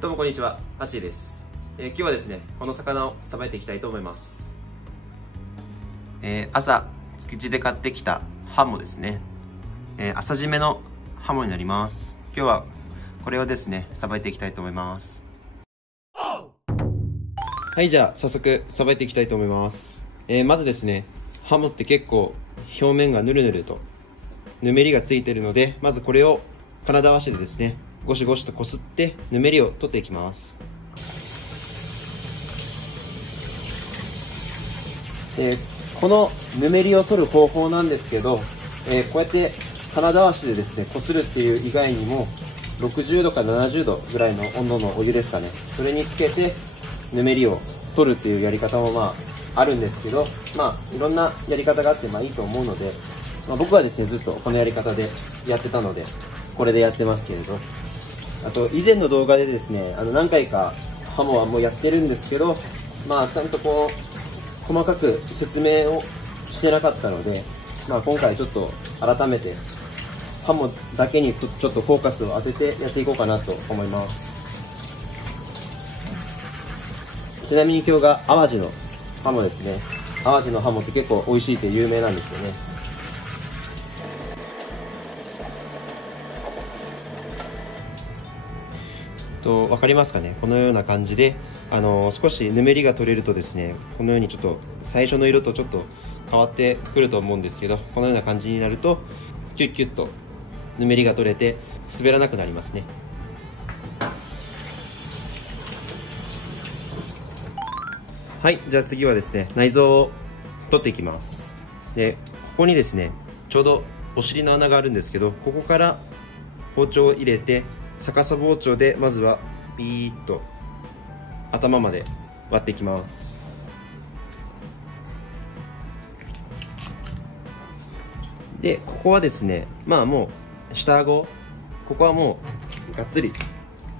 どうもこんにちは、ハッシーです。今日はですね、この魚をさばいていきたいと思います。朝、築地で買ってきたハモですね。朝締めのハモになります。今日はこれをですね、さばいていきたいと思います。はい、じゃあ早速さばいていきたいと思います。まずですね、ハモって結構表面がヌルヌルとぬめりがついているので、まずこれを金だわしでですね、ゴシゴシとこすってぬめりを取っていきます。このぬめりを取る方法なんですけど、こうやって金だわしでですねこするっていう以外にも、60度から70度ぐらいの温度のお湯ですかね、それにつけてぬめりを取るっていうやり方もあるんですけど、いろんなやり方があっていいと思うので、僕はですねずっとこのやり方でやってたのでこれでやってますけれど、あと以前の動画でですね何回かハモはもうやってるんですけど、ちゃんとこう細かく説明をしてなかったので、今回ちょっと改めてハモだけにちょっとフォーカスを当ててやっていこうかなと思います。ちなみに今日が淡路のハモですね。淡路のハモって結構美味しいって有名なんですよね。分かりますかね、このような感じで少しぬめりが取れるとですね、このようにちょっと最初の色とちょっと変わってくると思うんですけど、このような感じになるとキュッキュッとぬめりが取れて滑らなくなりますね。はい、じゃあ次はですね内臓を取っていきます。でここにですねちょうどお尻の穴があるんですけど、ここから包丁を入れて逆さ包丁でまずはビーッと頭まで割っていきます。でここはですねもう下顎、ここはもうがっつり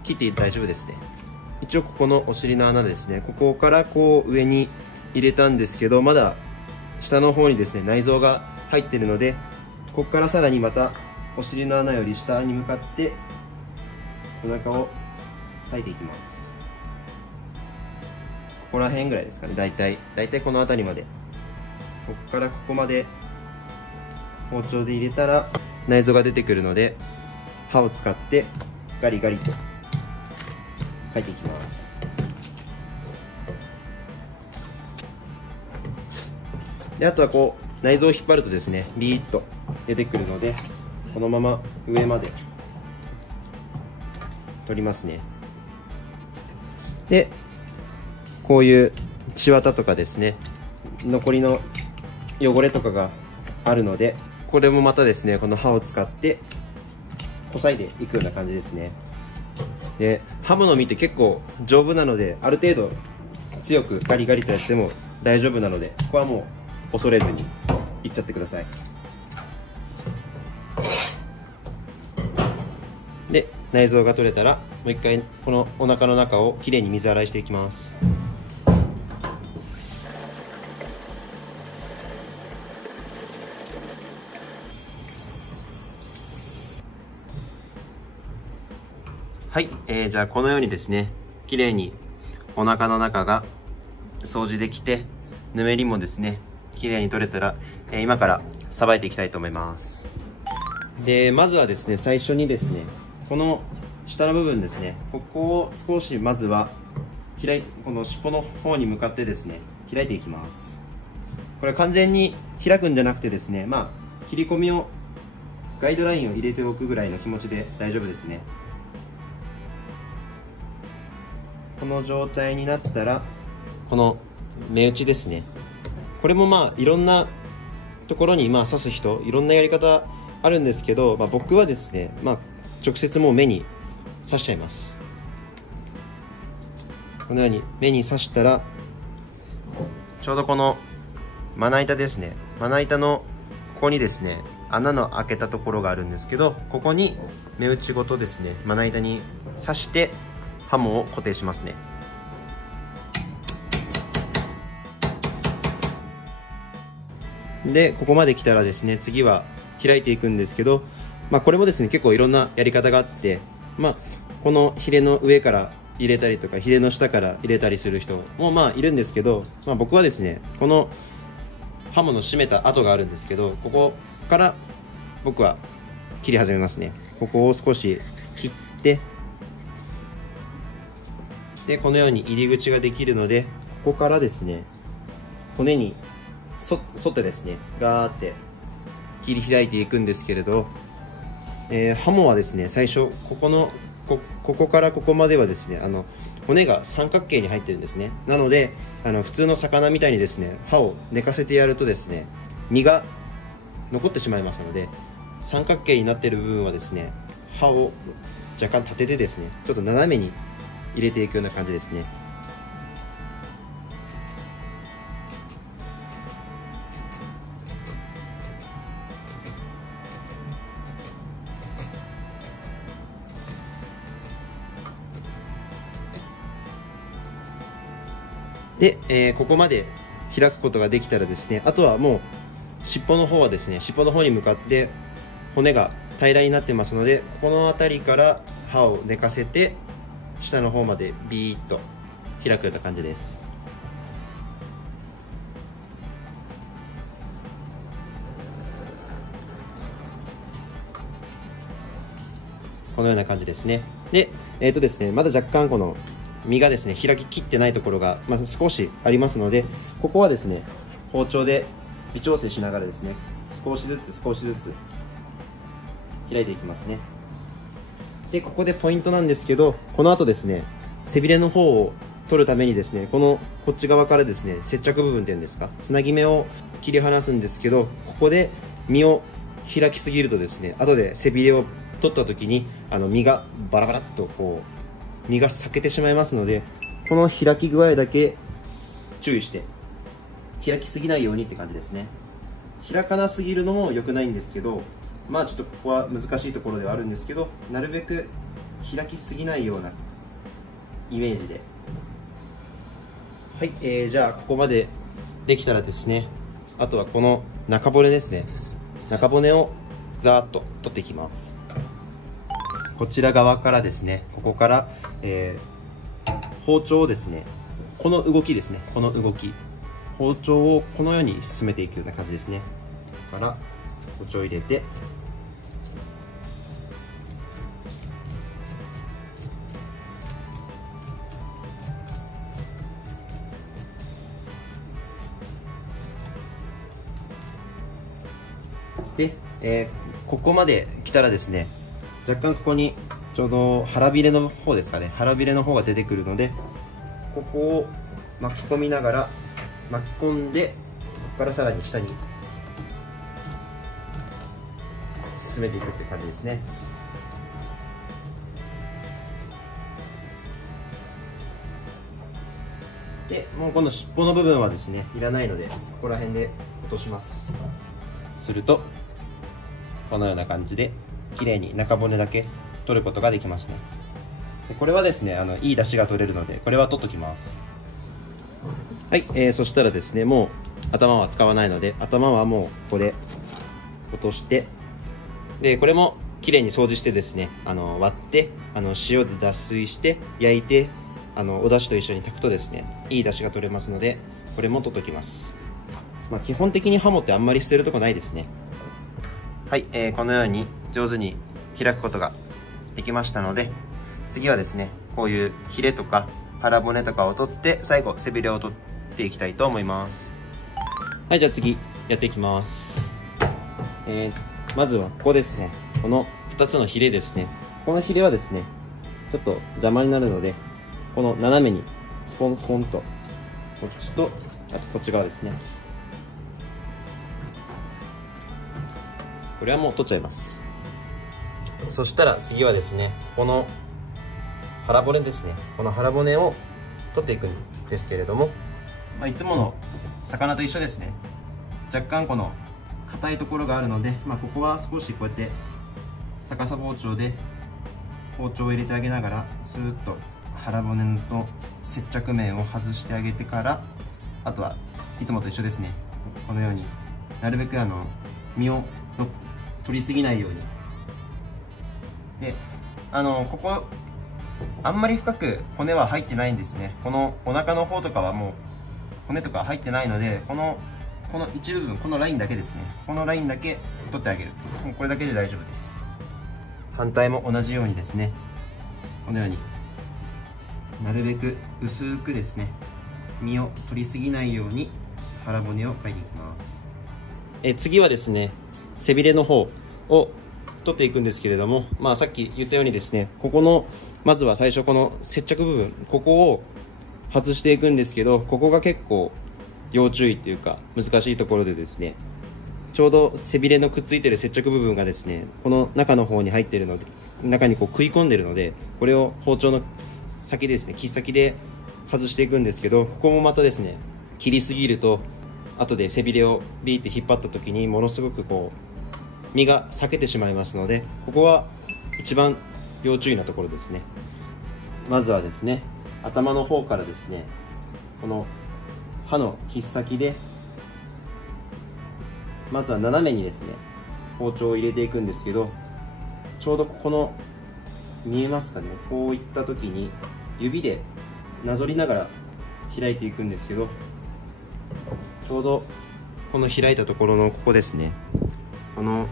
切って大丈夫ですね。一応ここのお尻の穴ですね、ここからこう上に入れたんですけど、まだ下の方にですね内臓が入っているので、ここからさらにまたお尻の穴より下に向かってお腹を裂いていきます。ここら辺ぐらいですかね、だいたいこの辺りまで、ここからここまで包丁で入れたら内臓が出てくるので、刃を使ってガリガリと裂いていきます。であとはこう内臓を引っ張るとですねビーッと出てくるので、このまま上まで取りますね。でこういう血綿とかですね、残りの汚れとかがあるので、これもまたですねこの刃を使ってこさいでいくような感じですね。でハモの身って結構丈夫なので、ある程度強くガリガリとやっても大丈夫なので、ここはもう恐れずにいっちゃってください。で内臓が取れたらもう一回このお腹の中をきれいに水洗いしていきます。はい、じゃあこのようにですねきれいにお腹の中が掃除できて、ぬめりもですねきれいに取れたら、今からさばいていきたいと思います。でまずはですね最初にですねこの下の部分ですね、ここを少しまずはこの尻尾の方に向かってですね開いていきます。これ完全に開くんじゃなくてですね、切り込みをガイドラインを入れておくぐらいの気持ちで大丈夫ですね。この状態になったらこの目打ちですね、これもいろんなところに刺す人いろんなやり方あるんですけど、僕はですね直接もう目に刺しちゃいます。このように目に刺したら、ちょうどこのまな板ですね、まな板のここにですね穴の開けたところがあるんですけど、ここに目打ちごとですねまな板に刺してハモを固定しますね。でここまで来たらですね次は開いていくんですけど、これもですね結構いろんなやり方があって、このヒレの上から入れたりとか、ヒレの下から入れたりする人もまあいるんですけど、僕はですね、この刃物締めた跡があるんですけど、ここから僕は切り始めますね。ここを少し切って、でこのように入り口ができるので、ここからですね、骨に沿ってですね、ガーって切り開いていくんですけれど、ハモはですね、最初ここからここまではですね、骨が三角形に入ってるんですね。なので普通の魚みたいにですね、刃を寝かせてやるとですね、身が残ってしまいますので、三角形になっている部分はですね、刃を若干立ててですね、ちょっと斜めに入れていくような感じですね。で、ここまで開くことができたらですね、あとはもう尻尾の方はですね、尻尾の方に向かって骨が平らになってますので、ここの辺りから刃を寝かせて下の方までビーッと開くような感じです。このような感じですね。で、ですね、まだ若干この身がですね、開ききってないところが、少しありますので、ここはですね、包丁で微調整しながらですね、少しずつ開いていきますね。でここでポイントなんですけど、この後ですね、背びれの方を取るためにですね、こっち側からですね、接着部分っていうんですか、つなぎ目を切り離すんですけど、ここで身を開きすぎるとですね、後で背びれを取った時に身がバラバラっとこう身が裂けてしまいますので、この開き具合だけ注意して開きすぎないようにって感じですね。開かなすぎるのも良くないんですけど、ちょっとここは難しいところではあるんですけど、なるべく開きすぎないようなイメージで。はい、じゃあここまでできたらですね、あとはこの中骨ですね、中骨をザーッと取っていきます。こちら側からですね、ここから、包丁をですね、この動きですね、この動き、包丁をこのように進めていくような感じですね。ここから包丁を入れて、で、ここまで来たらですね、若干ここにちょうど腹びれの方ですかね、腹びれの方が出てくるので、ここを巻き込みながら巻き込んで、ここからさらに下に進めていくっていう感じですね。でもうこの尻尾の部分はですね、いらないので、ここら辺で落とします。するとこのような感じで綺麗に中骨だけ取ることができますね。でこれはですね、いい出汁が取れるので、これは取っときます。はい、そしたらですね、もう頭は使わないので、頭はもうここで落として、でこれも綺麗に掃除してですね、割って塩で脱水して焼いて、お出汁と一緒に炊くとですね、いい出汁が取れますので、これも取っときます。基本的にハモってあんまり捨てるとこないですね。はい、このように上手に開くことができましたので、次はですね、こういうヒレとか腹骨とかを取って、最後背びれを取っていきたいと思います。はい、じゃあ次やっていきます。まずはここですね、この2つのヒレですね。このヒレはですね、ちょっと邪魔になるので、この斜めにスポンスポンと、こっちとあとこっち側ですね、これはもう取っちゃいます。そしたら次はですね、この腹骨ですね、この腹骨を取っていくんですけれども、いつもの魚と一緒ですね。若干この硬いところがあるので、ここは少しこうやって逆さ包丁で包丁を入れてあげながら、スーッと腹骨の接着面を外してあげてから、あとはいつもと一緒ですね、このようになるべく身を取りすぎないように。でここあんまり深く骨は入ってないんですね。このお腹の方とかはもう骨とか入ってないので、この一部分、このラインだけですね、このラインだけ取ってあげる、もうこれだけで大丈夫です。反対も同じようにですね、このようになるべく薄くですね、身を取りすぎないように腹骨を描いていきます。次はですね、背びれの方を取っていくんですけれども、さっき言ったようにですね、ここのまずは最初この接着部分、ここを外していくんですけど、ここが結構要注意っていうか難しいところでですね、ちょうど背びれのくっついてる接着部分がですね、この中の方に入っているので、中にこう食い込んでるので、これを包丁の先でですね、切っ先で外していくんですけど、ここもまたですね、切りすぎると後で背びれをビーって引っ張った時にものすごくこう身が裂けてしまいますので、ここは一番要注意なところですね。まずはですね、頭の方からですね、この刃の切っ先でまずは斜めにですね、包丁を入れていくんですけど、ちょうどここの見えますかね、こういった時に指でなぞりながら開いていくんですけど、ちょうどこの開いたところのここですね、この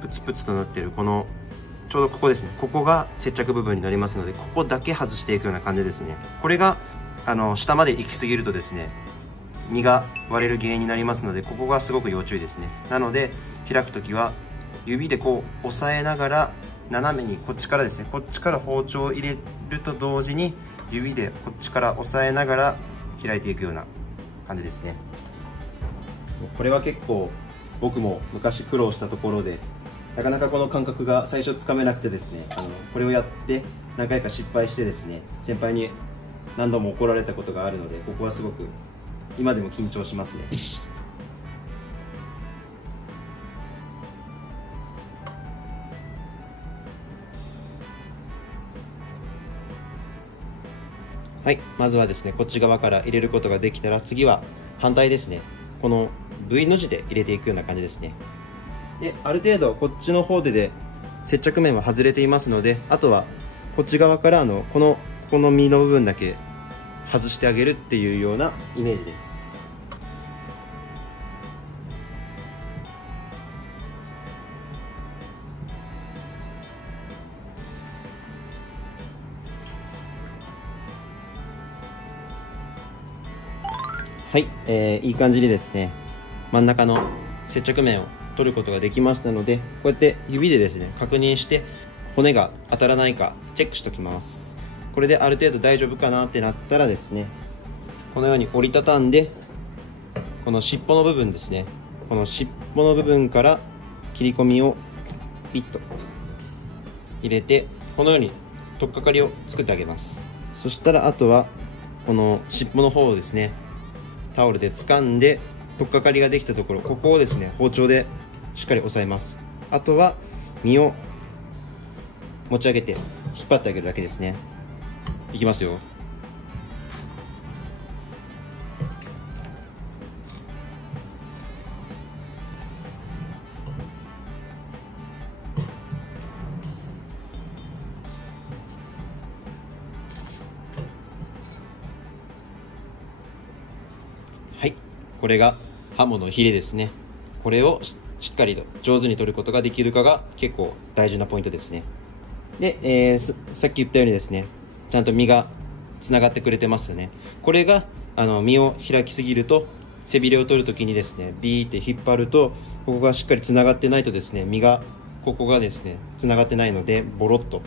プツプツとなっているこのちょうどここですね、ここが接着部分になりますので、ここだけ外していくような感じですね。これが下まで行き過ぎるとですね、身が割れる原因になりますので、ここがすごく要注意ですね。なので開く時は指でこう押さえながら斜めにこっちからですね、こっちから包丁を入れると同時に指でこっちから押さえながら開いていくような感じですね。これは結構僕も昔苦労したところで、なかなかこの感覚が最初つかめなくてですね、これをやって何回か失敗してですね、先輩に何度も怒られたことがあるので、ここはすごく今でも緊張しますね。はい、まずはですね、こっち側から入れることができたら、次は反対ですね、この V の字で入れていくような感じですね。で、ある程度こっちの方で接着面は外れていますので、あとはこっち側からこの身の部分だけ外してあげるっていうようなイメージです。はい、いい感じにですね、真ん中の接着面を取ることができましたので、こうやって指でですね、確認して骨が当たらないかチェックしておきます。これである程度大丈夫かなってなったらですね、このように折りたたんで、この尻尾の部分ですね、この尻尾の部分から切り込みをピッと入れて、このように取っかかりを作ってあげます。そしたらあとはこの尻尾の方をですね、タオルで掴んで取っかかりができたところ、ここをですね、包丁でしっかり押さえます。あとは身を持ち上げて引っ張ってあげるだけですね。いきますよ。はい、これがハモのヒレですね。これをしっかりと上手に取ることができるかが結構大事なポイントですね。で、さっき言ったようにですね、ちゃんと身がつながってくれてますよね。これが身を開きすぎると、背びれを取るときにですね、ビーって引っ張ると、ここがしっかりつながってないとですね、身がここがですねつながってないのでボロッと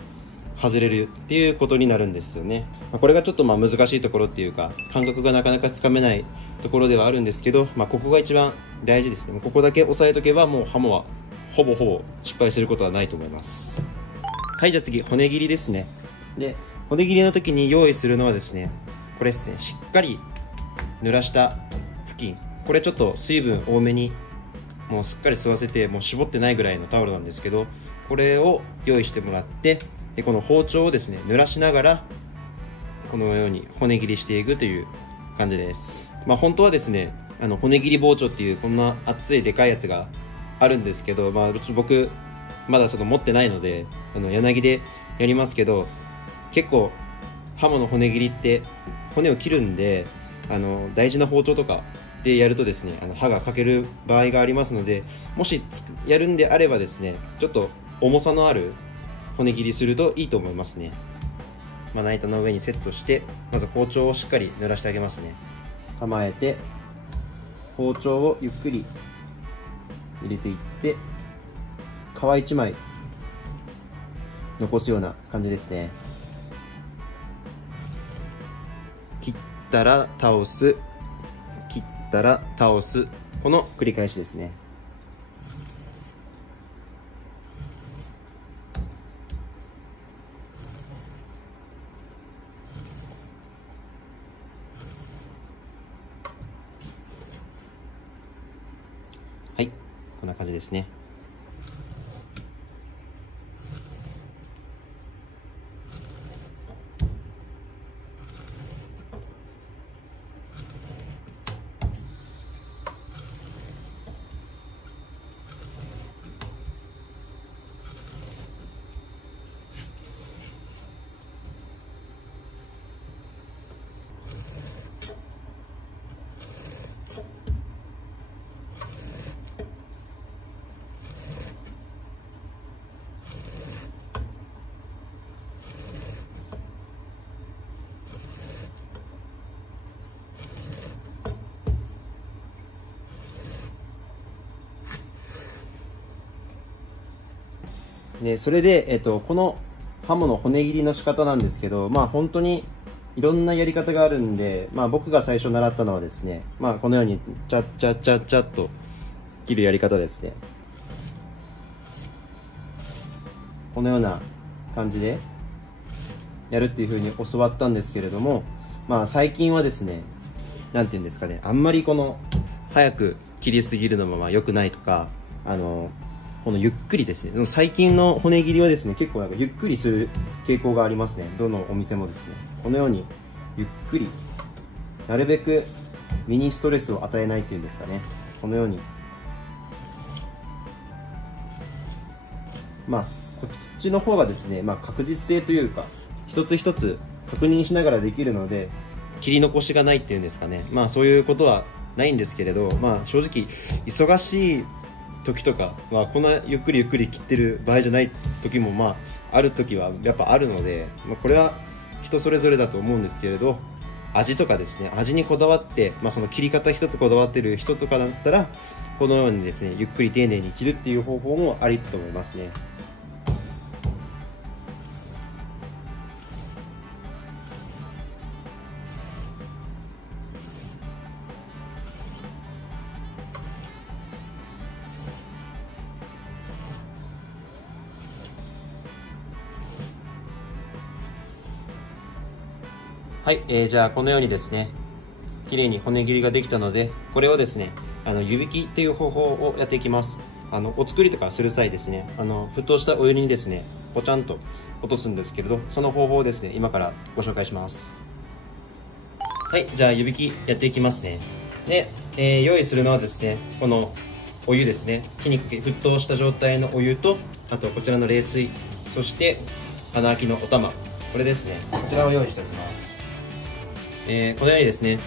外れるっていうことになるんですよね。これがちょっと難しいところっていうか、感覚がなかなかつかめないところではあるんですけど、ここが一番大事ですね。ここだけ押さえとけば、もうハモはほぼ失敗することはないと思います。はい、じゃあ次、骨切りですね。で、骨切りの時に用意するのはですね、これですね、しっかり濡らした布巾、これちょっと水分多めにもうすっかり吸わせて、もう絞ってないぐらいのタオルなんですけど、これを用意してもらって、でこの包丁をですね濡らしながらこのように骨切りしていくという感じです。本当はですね、骨切り包丁っていうこんな熱いでかいやつがあるんですけど、僕まだちょっと持ってないので、柳でやりますけど、結構ハモの骨切りって骨を切るんで、大事な包丁とかでやるとですね、刃が欠ける場合がありますので、もしやるんであればですね、ちょっと重さのある骨切りするといいと思いますね。まな板の上にセットして、まず包丁をしっかり濡らしてあげますね。構えて包丁をゆっくり入れていって、皮1枚残すような感じですね。切ったら倒す、切ったら倒す、この繰り返しですね。はい、こんな感じですね。でそれで、このハモの骨切りの仕方なんですけど、本当にいろんなやり方があるんで、僕が最初習ったのはですね、このようにチャッチャッチャッチャッと切るやり方ですね。このような感じでやるっていう風に教わったんですけれども、最近はですね、なんていうんですかね、あんまりこの早く切りすぎるのも良くないとか、このゆっくりですね、最近の骨切りはですね、結構ゆっくりする傾向がありますね。どのお店もですね、このようにゆっくり、なるべく身にストレスを与えないっていうんですかね、このように、こっちの方がですね、確実性というか、一つ一つ確認しながらできるので、切り残しがないっていうんですかね、そういうことはないんですけれど、正直忙しい時とかはこんなゆっくりゆっくり切ってる場合じゃない時もある時はやっぱあるので、これは人それぞれだと思うんですけれど、味とかですね、味にこだわって、その切り方一つこだわってる人とかだったら、このようにですね、ゆっくり丁寧に切るっていう方法もありと思いますね。はい、じゃあこのようにですね、綺麗に骨切りができたので、これをですね、湯引きっていう方法をやっていきます。お作りとかする際ですね、沸騰したお湯にですね、ポチャンと落とすんですけれど、その方法をですね、今からご紹介します。はい、じゃあ湯引きやっていきますね。で、用意するのはですね、このお湯ですね、火にかけ沸騰した状態のお湯と、あとこちらの冷水、そして穴開きのお玉、これですね、こちらを用意しておきます。このようにですね、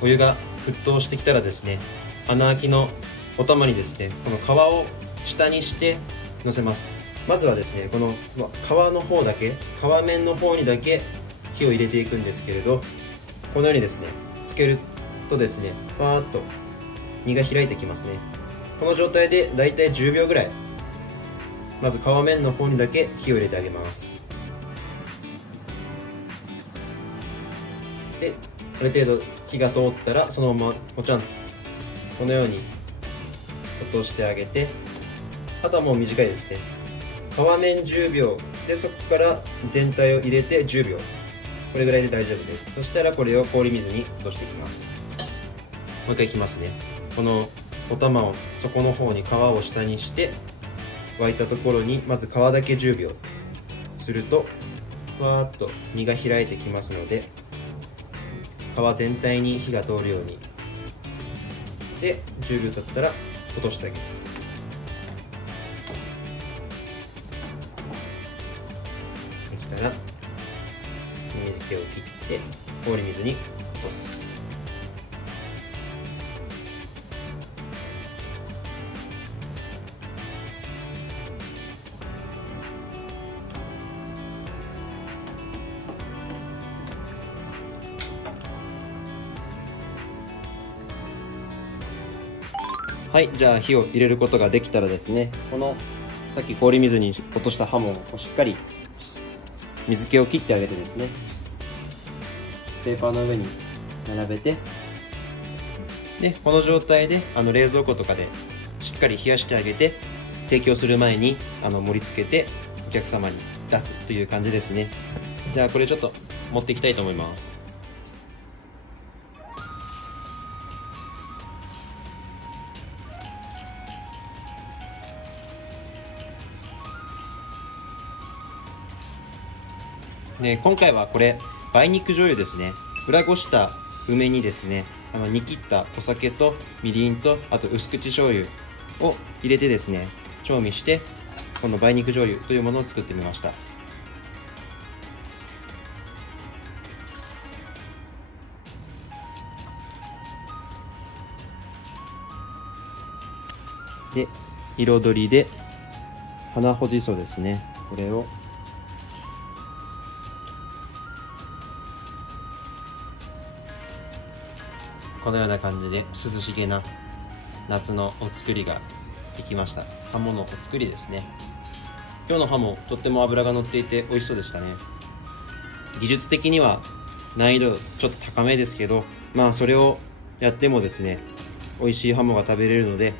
お湯が沸騰してきたらですね、穴開きのお玉にですね、この皮を下にしてのせます。まずはですね、この皮の方だけ、皮面の方にだけ火を入れていくんですけれど、このようにですね、つけるとですね、パーッと身が開いてきますね。この状態でだいたい10秒ぐらい、まず皮面の方にだけ火を入れてあげます。で、ある程度火が通ったら、そのままポチャンとこのように落としてあげて、あとはもう短いですね。皮面10秒で、そこから全体を入れて10秒、これぐらいで大丈夫です。そしたらこれを氷水に落としていきます。もう一回いきますね。このお玉を底の方に皮を下にして、沸いたところにまず皮だけ10秒するとふわーっと身が開いてきますので、皮全体に火が通るように、で10秒経ったら落としてあげる。ら水気を切って氷水に落とす。はい、じゃあ火を入れることができたらですね、このさっき氷水に落としたハモをしっかり水気を切ってあげてですね、ペーパーの上に並べて、でこの状態で冷蔵庫とかでしっかり冷やしてあげて、提供する前に盛り付けてお客様に出すという感じですね。じゃあこれちょっと持っていきたいと思います。今回はこれ梅肉醤油ですね。裏ごした梅にですね、煮切ったお酒とみりんと、あと薄口醤油を入れてですね、調味してこの梅肉醤油というものを作ってみました。で彩りで花ほじそですね、これをこのような感じで涼しげな夏のお作りができました。ハモのお作りですね。今日のハモとっても脂が乗っていて美味しそうでしたね。技術的には難易度ちょっと高めですけど、まあそれをやってもですね、美味しいハモが食べれるので、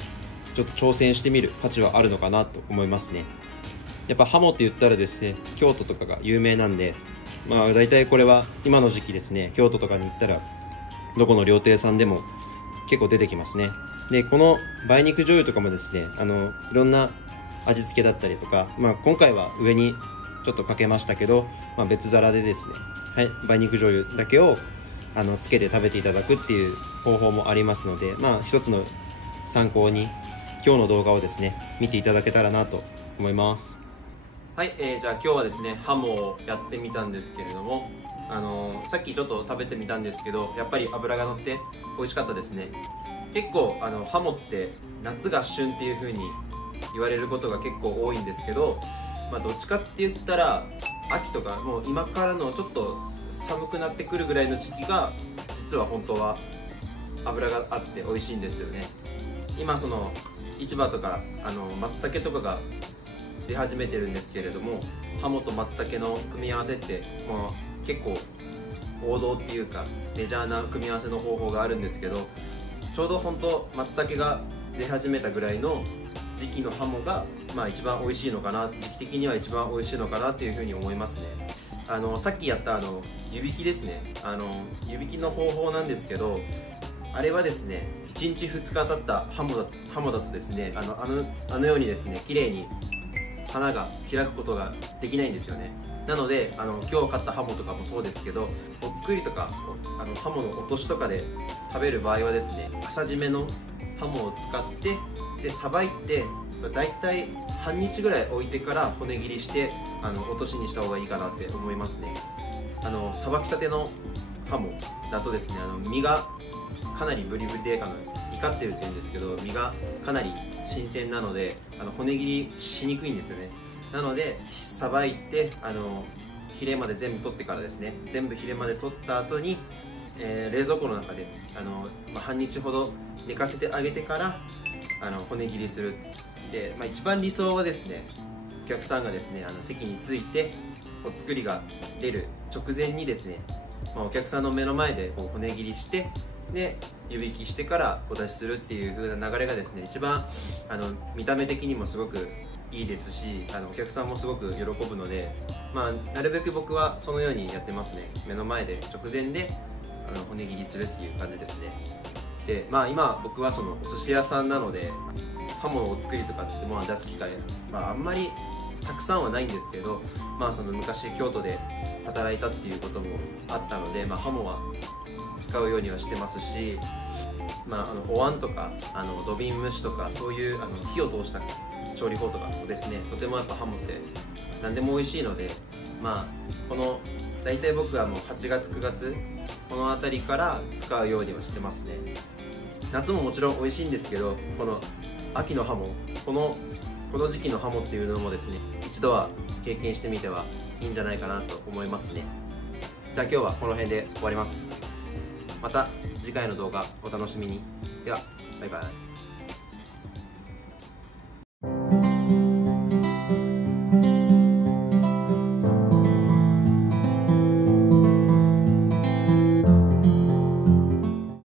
ちょっと挑戦してみる価値はあるのかなと思いますね。やっぱハモって言ったらですね、京都とかが有名なんで、まあ大体これは今の時期ですね、京都とかに行ったらどこの料亭さんでも結構出てきますね。でこの梅肉醤油とかもですね、いろんな味付けだったりとか、まあ、今回は上にちょっとかけましたけど、まあ、別皿でですね、はい、梅肉醤油だけをつけて食べていただくっていう方法もありますので、まあ、一つの参考に今日の動画をですね見ていただけたらなと思います。はい、じゃあ今日はですねハモをやってみたんですけれども、さっきちょっと食べてみたんですけど、やっぱり脂が乗って美味しかったですね。結構ハモって夏が旬っていう風に言われることが結構多いんですけど、まあ、どっちかって言ったら秋とかもう今からのちょっと寒くなってくるぐらいの時期が実は本当は脂があって美味しいんですよね。今その市場とか松茸とかが出始めてるんですけれども、ハモと松茸の組み合わせって、まあ、結構王道っていうかメジャーな組み合わせの方法があるんですけど、ちょうど本当松茸が出始めたぐらいの時期のハモが、まあ、一番美味しいのかな、時期的には一番美味しいのかなっていうふうに思いますね。さっきやった湯引きですね、湯引きの方法なんですけど、あれはですね1日2日経ったハモだとですね、あのようにですね綺麗に花が開くことができないんですよね。なので今日買ったハモとかもそうですけど、お作りとかハモの落としとかで食べる場合はですね、朝締めのハモを使ってでさばいて、だいたい半日ぐらい置いてから骨切りして落としにした方がいいかなって思いますね。さばきたてのハモだとですね、身がかなりブリブリで怒ってるって言うんですけど、身がかなり新鮮なので骨切りしにくいんですよね。なのでさばいてヒレまで全部取ってからですね、全部ヒレまで取った後に、冷蔵庫の中で半日ほど寝かせてあげてから骨切りする。で、一番理想はですね、お客さんがですね席に着いてお作りが出る直前にですね、お客さんの目の前でこう骨切りしてで湯引きしてからお出しするっていう風な流れがですね、一番見た目的にもすごくいいですし、お客さんもすごく喜ぶので、なるべく僕はそのようにやってますね。目の前で直前で骨切りするっていう感じですね。で、今僕はそのお寿司屋さんなのでハモのお作りとかって出す機会、あんまりたくさんはないんですけど、その昔京都で働いたっていうこともあったので、ハモは使うようにはしてますし、お椀とか土瓶蒸しとか、そういう火を通した調理法とかとですね、とてもやっぱハモって何でも美味しいので、この大体僕はもう8月9月この辺りから使うようにはしてますね。夏ももちろん美味しいんですけど、この秋のハモ、この時期のハモっていうのもですね、一度は経験してみてはいいんじゃないかなと思いますね。じゃあ今日はこの辺で終わります。また次回の動画お楽しみに。ではバイバイ。